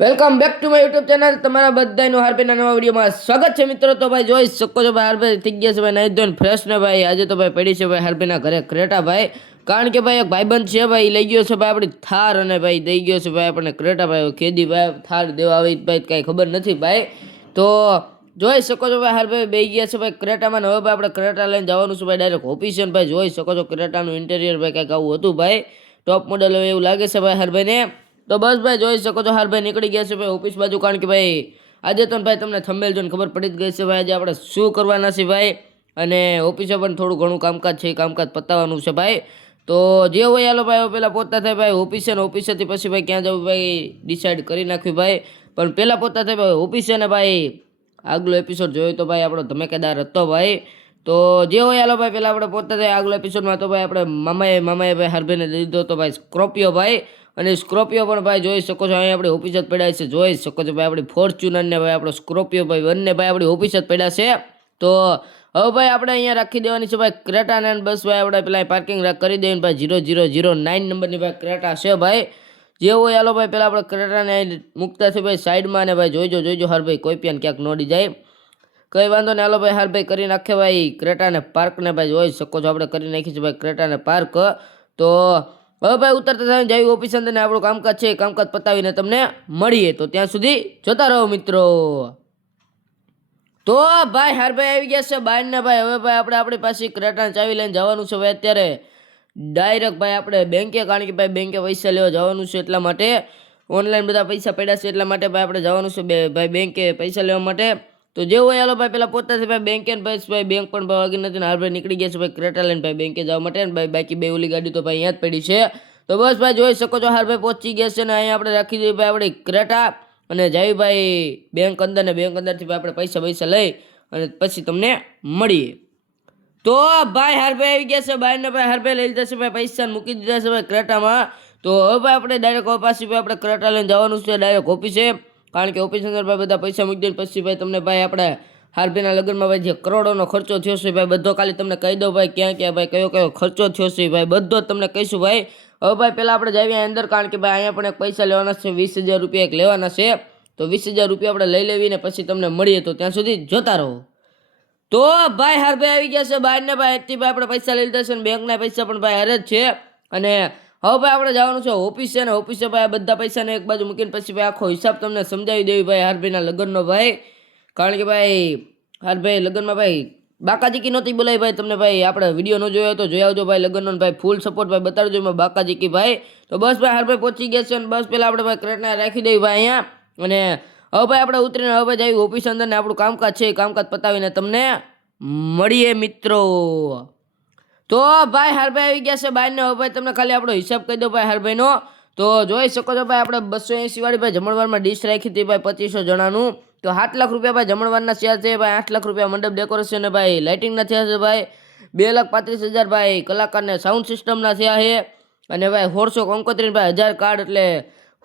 Welcome back to my YouTube channel. તમારા બધાનું હારભાઈના નવા વિડીયોમાં સ્વાગત છે મિત્રો. તો ભાઈ જોઈ શકો છો ભાઈ હારભાઈ થઈ ગયા છે ભાઈ, નાઈ ધોઈને ફ્રેશ ને ભાઈ. આજે તો ભાઈ પડી છે ભાઈ હારભાઈના ઘરે ક્રેટા ભાઈ. કારણ કે ભાઈ એક ભાઈબંધ છે ભાઈ લઈ ગયો છે ભાઈ આપણી થાર અને ભાઈ દઈ ગયો છે ભાઈ આપણને ક્રેટા ભાઈ. ખેદી ભાઈ, થાર દેવા આવી ભાઈ, કાંઈ ખબર નથી ભાઈ. તો જોઈ શકો છો ભાઈ હારભાઈ બે ગયા છે ભાઈ ક્રેટામાં હવે ભાઈ આપણે ક્રેટા લઈને જવાનું છે ભાઈ ડાયરેક્ટ ઓફિસ ભાઈ જોઈ શકો છો ક્રેટાનું ઇન્ટેરિયર ભાઈ કાંઈક આવું હતું ભાઈ. ટોપ મોડલ હવે એવું લાગે છે ભાઈ હરભાઈને તો બસ ભાઈ, જોઈ શકો છો હરભાઈ નીકળી ગયા છે ભાઈ ઓફિસ બાજુ, કારણ કે ભાઈ આજે તો ભાઈ તમને થંબેલ જોઈને ખબર પડી જ ગઈ છે ભાઈ, આજે આપણે શું કરવાના છે ભાઈ? અને ઓફિસે પણ થોડું ઘણું કામકાજ છે, કામકાજ પતાવવાનું છે ભાઈ. તો જે હોય હાલો ભાઈ પહેલાં પોતા થાય ભાઈ ઓફિસે ને ઓફિસેથી પછી ભાઈ ક્યાં જવું ભાઈ ડિસાઇડ કરી નાખ્યું ભાઈ. પણ પહેલાં પોતા થાય ભાઈ ઓફિસે ને ભાઈ, આગલો એપિસોડ જોયો તો ભાઈ આપણો ધમેકેદાર હતો ભાઈ. તો જે હોય હાલો ભાઈ પહેલાં આપણે પોતા થાય આગલો એપિસોડમાં તો ભાઈ આપણે મામાએ મામાએ ભાઈ હરભાઈને દીધો તો ભાઈ, સ્ક્રોપિયો ભાઈ. અને સ્કોર્પિયો પણ ભાઈ જોઈ શકો છો, અહીંયા આપણે ઓફિસ જ પડ્યા છે, જોઈ શકો છો ભાઈ આપણી ફોર્ચ્યુનરને ભાઈ આપણો સ્કોર્પિયો ભાઈ બંને ભાઈ આપણી ઓફિસ જ પડ્યા છે. તો હવે ભાઈ આપણે અહીંયા રાખી દેવાની છે ભાઈ ક્રેટા ને બસ ભાઈ આપણે પેલા પાર્કિંગ કરી દેવી ભાઈ ઝીરો ઝીરો ઝીરો નાઇન નંબરની ભાઈ ક્રેટા છે ભાઈ. જે હોય હાલો ભાઈ પહેલાં આપણે ક્રેટાને અહીં મૂકતા છે ભાઈ સાઈડમાં ને ભાઈ જોઈજો જોઈજો હર ભાઈ કોઈ પણ ક્યાંક નોડી જાય. કઈ વાંધો નહીં, હાલો ભાઈ, હાલ ભાઈ કરી નાખે ભાઈ ક્રેટાને પાર્કને ભાઈ જોઈ શકો છો, આપણે કરી નાખી છે ભાઈ ક્રેટાને પાર્ક તો હવે ભાઈ, ઉતરતા થાય જઈ ઓફિસ અંદર આપણું કામકાજ છે કામકાજ પતાવીને તમને મળીએ. તો ત્યાં સુધી જોતા રહો મિત્રો. તો ભાઈ, હારભાઈ આવી ગયા છે બહાર ને ભાઈ. હવે ભાઈ, આપણે આપણી પાસે ક્રેટાને ચાવી લઈને જવાનું છે ભાઈ અત્યારે. ડાયરેક્ટ ભાઈ, આપણે બેંકે કારણ કે ભાઈ બેંકે પૈસા લેવા જવાનું છે એટલા માટે. ઓનલાઈન બધા પૈસા પડ્યા છે એટલા માટે ભાઈ આપણે જવાનું છે ભાઈ બેંકે પૈસા લેવા માટે. તો જે હોય હાલો ભાઈ, પેલા પોતા છે ભાઈ બેંકે ને ભાઈ બેંક પણ ભાઈ વાગી નથી ને હાલ ભાઈ નીકળી ગયા છે ભાઈ ક્રેટા લઈને ભાઈ બેંકે જવા માટે ભાઈ બાકી બે ઓલી ગાડી તો ભાઈ અહીંયા જ પડી છે. તો બસ ભાઈ જોઈ શકો છો હાલ ભાઈ પહોંચી ગયા છે ને અહીંયા આપણે રાખી દઈએ ભાઈ આપણી ક્રેટા અને જાવી ભાઈ બેંક અંદર ને બેંક અંદરથી ભાઈ આપણે પૈસા પૈસા લઈ અને પછી તમને મળીએ. તો ભાઈ હારભાઈ આવી ગયા છે ભાઈ ને ભાઈ હારભાઈ લઈ લીધા છે ભાઈ પૈસા મૂકી દીધા છે ભાઈ ક્રેટામાં. તો હવે ભાઈ આપણે ડાયરેક્ટ ઓપાસી ભાઈ આપણે ક્રેટા લઈને જવાનું છે ડાયરેક્ટ ઓફિસે કારણ કે અંદર ભાઈ બધા પૈસા મૂકી દે પછી ભાઈ તમને ભાઈ આપણે હારભાઈના લગ્નમાં ભાઈ જે કરોડોનો ખર્ચો થયો છે ભાઈ બધો ખાલી તમને કહી દો ભાઈ ક્યાં ક્યાં ભાઈ કયો કયો ખર્ચો થયો છે ભાઈ બધો તમને કહીશું ભાઈ. હવે ભાઈ પહેલાં આપણે જઈએ અંદર કારણ કે ભાઈ અહીંયા પણ એક પૈસા લેવાના છે, વીસ હજાર રૂપિયા એક લેવાના છે. તો વીસ હજાર રૂપિયા આપણે લઈ લેવીને પછી તમને મળીએ તો ત્યાં સુધી જોતા રહો. તો ભાઈ હારભાઈ આવી ગયા છે, બહારને ભાઈ ભાઈ આપણે પૈસા લઈ લીધા છે અને બેંકના પૈસા પણ ભાઈ હારે જ છે. અને હવે ભાઈ આપણે જવાનું છે ઓફિસે ને ઓફિસે ભાઈ બધા પૈસાને એક બાજુ મૂકીને પછી ભાઈ આખો હિસાબ તમને સમજાવી દેવી ભાઈ હારભાઈના લગ્નનો ભાઈ. કારણ કે ભાઈ હારભાઈ લગ્નમાં ભાઈ બાકાજીકી નહોતી બોલાવી ભાઈ. તમને ભાઈ આપણે વીડિયો ન જોયો તો જોઈ આવજો ભાઈ લગ્નનો ભાઈ ફૂલ સપોર્ટ ભાઈ બતાડજો એમાં બાકાજીકી ભાઈ. તો બસ ભાઈ હારભાઈ પહોંચી ગયા છે અને બસ પહેલાં આપણે ભાઈ ક્રેટના રાખી દેવી ભાઈ અહીંયા. અને હવે ભાઈ આપણે ઉતરીને હવે ભાઈ આવી ઓફિસ અંદર ને આપણું કામકાજ છે એ કામકાજ પતાવીને તમને મળીએ મિત્રો. તો ભાઈ હરભાઈ આવી ગયા છે બાયને હવે ભાઈ તમને ખાલી આપણો હિસાબ કહી દો ભાઈ હરભાઈનો. તો જોઈ શકો છો ભાઈ આપણે બસો એંસી વાળી ભાઈ જમણવારમાં ડીશ રાખી હતી ભાઈ પચીસો જણાનું. તો સાત લાખ રૂપિયા ભાઈ જમણવારના શેર છે ભાઈ. આઠ લાખ રૂપિયા મંડપ ડેકોરેશન ભાઈ લાઇટિંગના થયા છે ભાઈ. બે લાખ પાંત્રીસ હજાર ભાઈ કલાકારને સાઉન્ડ સિસ્ટમના થયા છે. અને ભાઈ સોળસો કંકોત્રી ભાઈ હજાર કાર્ડ એટલે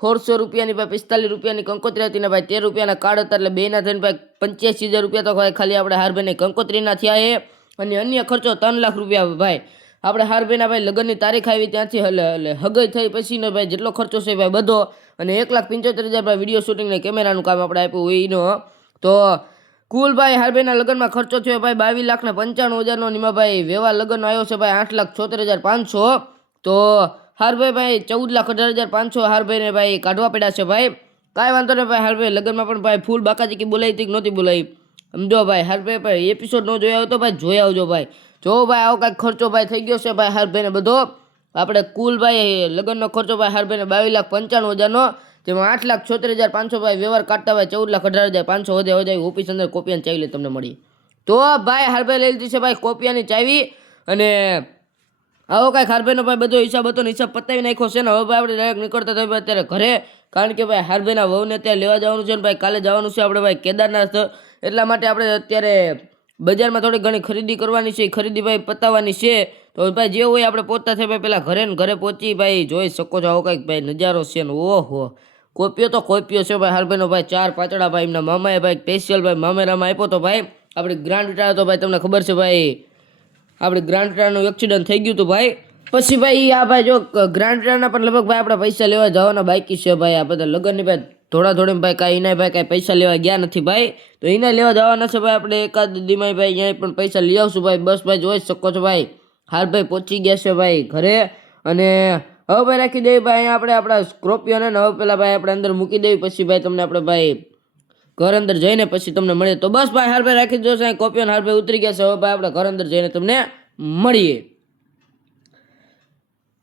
સોળસો રૂપિયાની ભાઈ પિસ્તાલીસ રૂપિયાની કંકોત્રી હતી ને ભાઈ તેર રૂપિયાના કાર્ડ હતા એટલે બેના થઈને ભાઈ પંચ્યાસી હજાર રૂપિયા તો ભાઈ ખાલી આપણે હારભાઈને કંકોત્રીના થયા છે. અને અન્ય ખર્ચો ત્રણ લાખ રૂપિયા, ભાઈ. આપણે હારભાઈના ભાઈ લગ્નની તારીખ આવી ત્યાંથી હલે હલે, હગઈ થઈ પછીનો ભાઈ જેટલો ખર્ચો છે ભાઈ બધો. અને એક લાખ પંચોતેર હજાર ભાઈ વીડિયો શૂટિંગ ને કેમેરાનું કામ આપણે આપ્યું હોય એનો તો કુલ ભાઈ હારભાઈના લગ્નમાં ખર્ચો થયો ભાઈ બાવીસ લાખ ને પંચાણું હજારનો નિમાભાઈ ભાઈ લગ્ન આવ્યો છે ભાઈ આઠ લાખ છોતેર હજાર પાંચસો. તો હારભાઈ ભાઈ ચૌદ લાખ અઢાર હજાર પાંચસો હારભાઈને ભાઈ કાઢવા પડ્યા છે ભાઈ. કાંઈ વાંધો નહીં ભાઈ હારભાઈ લગ્નમાં પણ ભાઈ ફૂલ બાકાચીકી બોલાવી હતી કે નહોતી બોલાવી સમજો ભાઈ, હારભાઈ ભાઈ એપિસોડ ન જોયા હોય તો ભાઈ, જોઈ આવજો ભાઈ. જો ભાઈ, આવો કાંઈક ખર્ચો ભાઈ થઈ ગયો છે ભાઈ, હારભાઈને બધો. આપણે કુલ ભાઈ, લગ્નનો ખર્ચો ભાઈ, હારભાઈને બાવીસ લાખ પંચાણું હજારનો, જેમાં આઠ લાખ છોતેર હજાર પાંચસો ભાઈ વ્યવહાર કાઢતા ભાઈ ચૌદ લાખ અઢાર હજાર પાંચસો વધે વધે ઓફિસ અંદર કોપિયાની ચાવી તમને મળી. તો ભાઈ, હારભાઈ લઈ લીધી છે ભાઈ કોપિયાની ચાવી અને આવો કાંઈ ખારભાઈનો ભાઈ બધો હિસાબ હતો ને હિસાબ પતાવી નાખ્યો છે ને, હવે ભાઈ આપણે ડાયરેક્ટ નીકળતા થાય અત્યારે ઘરે કારણ કે ભાઈ હારભાઈના વહુને અત્યારે લેવા જવાનું છે ને ભાઈ કાલે જવાનું છે આપણે ભાઈ કેદારનાથ. એટલા માટે આપણે અત્યારે બજારમાં થોડી ઘણી ખરીદી કરવાની છે, ખરીદી ભાઈ પતાવવાની છે. તો ભાઈ જે હોય આપણે પહોંચતા થાય ભાઈ પહેલાં ઘરે ને ઘરે પહોંચી ભાઈ જોઈ શકો છો આવો કંઈક ભાઈ નજારો છે ને ઓહો. કોપીઓ તો કોપીઓ છે ભાઈ હારભાઈનો ભાઈ ચાર પાતળા ભાઈ એમના મામાએ ભાઈ સ્પેશિયલ ભાઈ મામેરામાં આપ્યો તો ભાઈ. આપણે ગ્રાન્ડ વિટાર તો ભાઈ તમને ખબર છે ભાઈ, આપણે ગ્રાન્ડ ટ્રાનું એક્સિડન્ટ થઈ ગયું હતું ભાઈ. પછી ભાઈ આ ભાઈ જો ગ્રાન્ડ ટ્રાના પણ લગભગ ભાઈ આપણે પૈસા લેવા જવાના બાકી છે ભાઈ. આ બધા લગ્નની ભાઈ થોડા થોડી ભાઈ કાંઈ એના ભાઈ કાંઈ પૈસા લેવા ગયા નથી ભાઈ. તો એના લેવા જવાના છે ભાઈ આપણે એકાદ દીમાં ભાઈ અહીંયા પણ પૈસા લઈ આવશું ભાઈ. બસ ભાઈ જોઈ શકો છો ભાઈ. હાલ ભાઈ પહોંચી ગયા છે ભાઈ ઘરે. અને હવે ભાઈ રાખી દેવી ભાઈ, અહીંયા આપણે આપણા સ્કોર્પિયોને હવે પેલા ભાઈ આપણે અંદર મૂકી દેવી. પછી ભાઈ તમને આપણે ભાઈ ઘર અંદર જઈને પછી તમને મળીએ. તો બસ ભાઈ, હાલ ભાઈ રાખી દો સાહેબ કોપીઓને હાલ ભાઈ ઉતરી ગયા છે. હવે ભાઈ આપણે ઘર અંદર જઈને તમને મળીએ.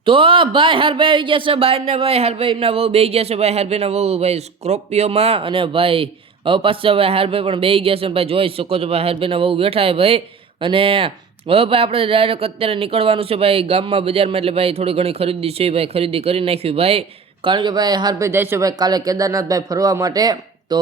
તો ભાઈ હરભાઈ આવી ગયા છે બહાર ને ભાઈ, હરભાઈ એમના બહુ બે ગયા છે ભાઈ હરભાઈ ના વહુ ભાઈ સ્કોર્પિયોમાં અને ભાઈ હવે પાછા ભાઈ હરભાઈ પણ બે ગયા છે ભાઈ જોઈ શકો છો ભાઈ હરભાઈ ના વહુ બેઠા ભાઈ. અને હવે ભાઈ આપણે ડાયરેક્ટ અત્યારે નીકળવાનું છે ભાઈ ગામમાં બજારમાં, એટલે ભાઈ થોડી ઘણી ખરીદી છે ભાઈ ખરીદી કરી નાખ્યું ભાઈ. કારણ કે ભાઈ હરભાઈ જાય છે ભાઈ કાલે કેદારનાથ ભાઈ ફરવા માટે. તો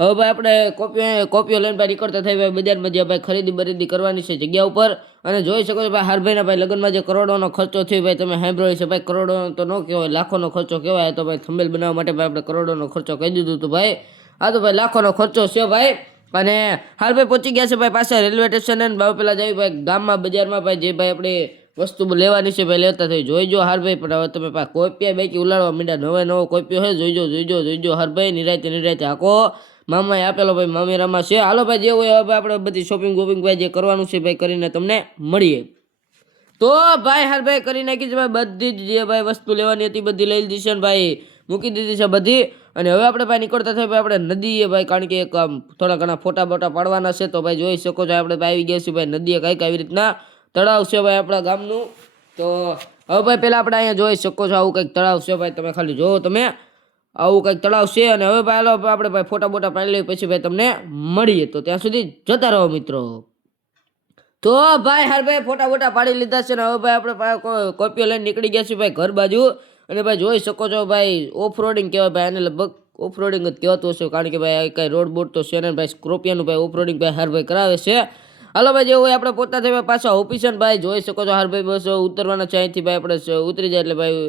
હવે ભાઈ આપણે કોપીઓ કોપીઓ લઈને ભાઈ નીકળતા થઈ ભાઈ બજારમાં જે ભાઈ ખરીદી બરીદી કરવાની છે જગ્યા ઉપર. અને જોઈ શકો છો ભાઈ હારભાઈના ભાઈ લગ્નમાં જે કરોડોનો ખર્ચો થયો ભાઈ, તમે સાંભળ્યો છે ભાઈ કરોડોનો તો ન કહેવાય, લાખોનો ખર્ચો કહેવાય. તો ભાઈ થંબેલ બનાવવા માટે ભાઈ આપણે કરોડોનો ખર્ચો કહી દીધું હતું ભાઈ. આ તો ભાઈ લાખોનો ખર્ચો છે ભાઈ. અને હાલ ભાઈ પહોંચી ગયા છે ભાઈ પાછા રેલવે સ્ટેશન. અને પહેલાં પેલા જઈ ભાઈ ગામમાં, બજારમાં ભાઈ જે ભાઈ આપણે વસ્તુ લેવાની છે ભાઈ, લેતા થઈ જોઈજો હારભાઈ, પણ હવે તમે પા, કોપિયા બેકી ઉલાડવા માંડ્યા. નવે નવો કોપિયો છે. જોઈજો જોઈજો જોઈજો હાર ભાઈ નિરાયતે નિરાયતે. આખો મામાએ આપેલો ભાઈ, મામી રમા છે. હાલો ભાઈ, જે હોય હવે આપણે બધી શોપિંગ વોપિંગ ભાઈ જે કરવાનું છે ભાઈ કરીને તમને મળીએ. તો ભાઈ હાર ભાઈ કરી નાખી છે ભાઈ, બધી જ જે ભાઈ વસ્તુ લેવાની હતી બધી લઈ લીધી છે ને ભાઈ, મૂકી દીધી છે બધી. અને હવે આપણે ભાઈ નીકળતા થાય ભાઈ, આપણે નદીએ ભાઈ, કારણ કે એક થોડા ઘણા ફોટા બોટા પાડવાના છે. તો ભાઈ જોઈ શકો છો, આપણે ભાઈ આવી ગયા છીએ ભાઈ નદીએ કંઈક આવી રીતના તળાવ છે ભાઈ આપણા ગામનું. તો હવે ભાઈ પહેલાં આપણે અહીંયા જોઈ શકો છો આવું કંઈક તળાવ છે ભાઈ, તમે ખાલી જોવો તમે. આવું કંઈક તળાવ છે અને હવે ભાઈ હાલો આપણે ભાઈ ફોટા બોટા પાડી લઈએ, પછી ભાઈ તમને મળીએ. તો ત્યાં સુધી જતા રહો મિત્રો. તો ભાઈ હાર ભાઈ ફોટા બોટા પાડી લીધા છે ને હવે ભાઈ આપણે કોપીઓ લઈને નીકળી ગયા છીએ ભાઈ ઘર બાજુ. અને ભાઈ જોઈ શકો છો ભાઈ ઓફ રોડિંગ કહેવાય ભાઈ એને લગભગ ઓફ રોડિંગ જ કહેવાતું હશે, કારણ કે ભાઈ કાંઈ રોડ બોડ તો છે ને ભાઈ સ્ક્રોપિયાનું ભાઈ ઓફ રોડિંગ ભાઈ હાર ભાઈ કરાવે છે. હાલો ભાઈ જેવું આપણે પોતા થઈ પાછા ઓફિસન ભાઈ, જોઈ શકો છો હાર ભાઈ બસ, ઉતરવાના છે, અહીંથી ભાઈ આપણે ઉતરી જાય એટલે ભાઈ,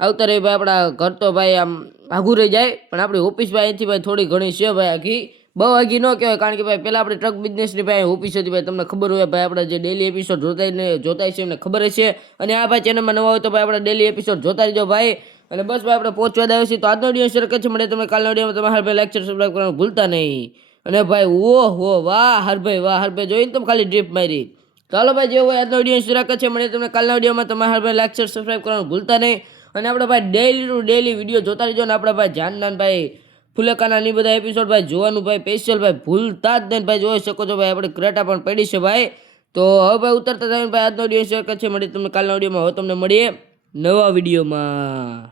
આવતા રહી ભાઈ આપણા ઘર તો ભાઈ આમ આઘું રહી જાય, પણ આપણી ઓફિસ ભાઈ અહીંથી ભાઈ થોડી ઘણી છે ભાઈ આખી, બહુ આગી ન કહેવાય, કારણ કે ભાઈ પહેલાં આપણે ટ્રક બિઝનેસની ભાઈ ઓફિસ હતી ભાઈ, તમને ખબર હોય ભાઈ આપણે જે ડેલી એપિસોડ જોતા જોતા છે, એમને ખબર છે અને આ ભાઈ ચેનલમાં નવા હોય તો ભાઈ આપણે ડેલી એપિસોડ જોતા રહેજો ભાઈ. અને બસ ભાઈ આપણે પહોંચવા જ છે તો આજનો વીડિયો શેર છે મળે તમે કાલનો વિડીયોમાં તમે હાર ભાઈ લેક્ચર સબસ્ક્રાઈબ કરવાનું ભૂલતા નહીં. અને ભાઈ, ઓહ હો વાહ, હરભાઈ વાહ, હરભાઈ જોઈને તમે ખાલી ડ્રીપ મારી. ચાલો ભાઈ, જેવો હોય આજનો વીડિયો શેર છે. મળીએ તમને કાલના વિડીયોમાં તમારા હરભાઈ લેક્ચર સબસ્ક્રાઈબ કરવાનું ભૂલતા નહીં. અને આપણે ભાઈ ડેલી ટુ ડેલી વીડિયો જોતા રહેજો ને આપણે ભાઈ જાનનાન ભાઈ ફુલેકાના ની બધા એપિસોડ ભાઈ જોવાનું ભાઈ સ્પેશિયલ ભાઈ ભૂલતા જ નહીં. ભાઈ જોઈ શકો છો ભાઈ, આપણે ક્રેટા પણ પડી છે ભાઈ. તો હવે ભાઈ ઉતરતા થાય ભાઈ આજનો વીડિયો શેર છે. મળીએ તમને કાલના વિડીયોમાં હવે તમને મળીએ નવા વિડીયોમાં